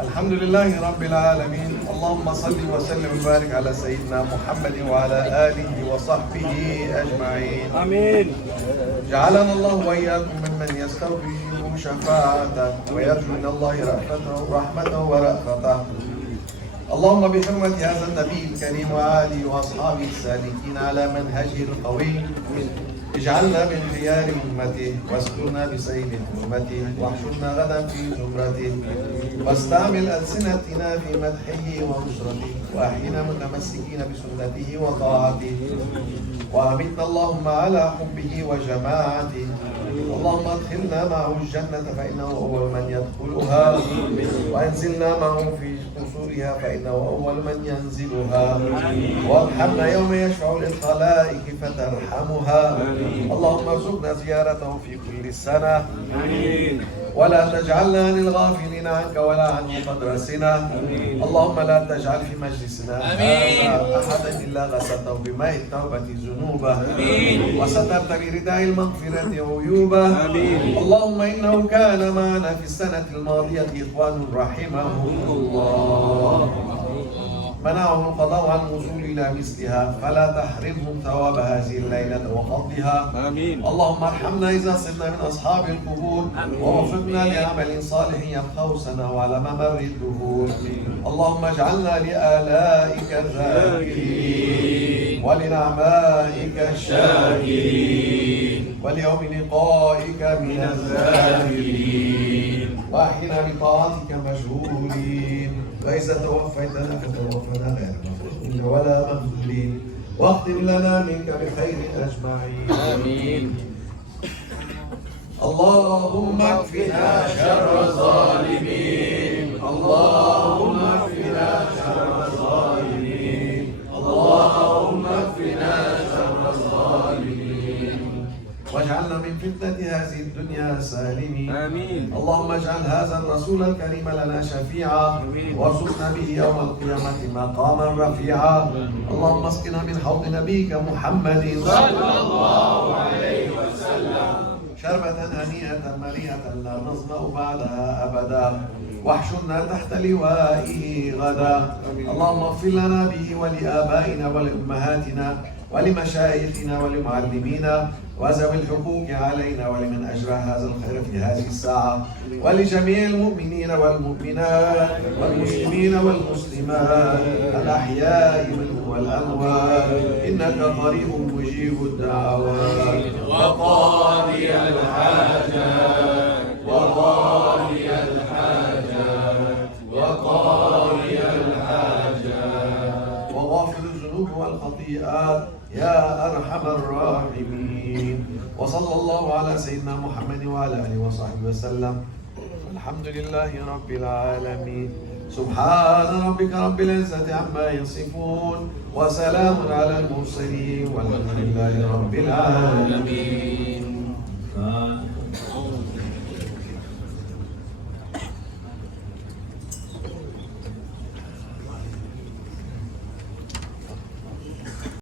الحمد لله رب العالمين. اللهم صل وسلم وبارك على سيدنا محمد وعلى آله وصحبه أجمعين. آمين. جعلنا الله وإياكم ممن يستوفيه شفاعته ويرجو من الله رحمته ورأفته. اللهم بحرمة هذا النبي الكريم وآله وأصحابه السالكين على منهجه القويم اجعلنا من خيار أمته واسكننا بسيل أمته واحشرنا غدا في زمرته واستعمل ألسنتنا في مدحه ونصرته وأحينا متمسكين بسنته وطاعته وأمتنا اللهم على حبه وجماعته. اللهم ادخلنا معه الجنة فإنه أول من يدخلها وأنزلنا معه في قصورها فإنه أول من ينزلها وارحمنا يوم يشفع للخلائق فترحمها. اللهم ارزقنا زيارته في كل سنة ولا تجعلنا للغافلين عنك ولا عنه قدرسنا. اللهم لا تجعل في مجلسنا هذا أحدا إلا غسلته بماء التوبة ذنوبه وسترت برداء المغفرة عيوبه. اللهم إنه كان معنا في السنة الماضية إخوان رحمهم الله منعهم القضاء عن الوصول إلى مثلها فلا تحرمهم ثواب هذه الليلة وفضلها. آمين. اللهم ارحمنا إذا صرنا من أصحاب القبور ووفقنا لعمل صالح يبقوسنا على ممر الدهور. اللهم اجعلنا لآلائك الذاكرين ولنعمائك الشاكرين وليوم لقائك من الذاكرين وأحينا بطاعتك مشغولين. فإذا توفيتنا فتوفنا غير مفتونين ولا مخذولين واختم لنا منك بخير أجمعين. آمين. اللهم اكفنا شر الظالمين. اللهم اكفنا شر الظالمين. اللهم اكفنا شر الظالمين واجعلنا من فتنة هذه الدنيا سالمين. آمين. اللهم اجعل هذا الرسول الكريم لنا شفيعا وارزقنا به يوم القيامة مقاما رفيعا. اللهم اسقنا من حوض نبيك محمد صلى الله عليه وسلم شربة هنيئة مريئة لا نظمأ بعدها أبدا واحشرنا تحت لوائه غدا. اللهم اغفر لنا به ولآبائنا ولأمهاتنا ولمشايخنا ولمعلمينا وذوي الحقوق علينا ولمن أجرى هذا الخير في هذه الساعة ولجميع المؤمنين والمؤمنات والمسلمين والمسلمات الأحياء منهم والأموات إنك قريب مجيب الدعوات وقاضي الحاجات وقاضي الحاجات وقاضي الحاجات وغافر الذنوب والخطيئات يا أرحم الراحمين. وصلى الله على سيدنا محمد وعلى آله وصحبه وسلم. الحمد لله رب العالمين. سبحان ربك رب العزة عما يصفون وسلام على المرسلين والحمد لله رب العالمين.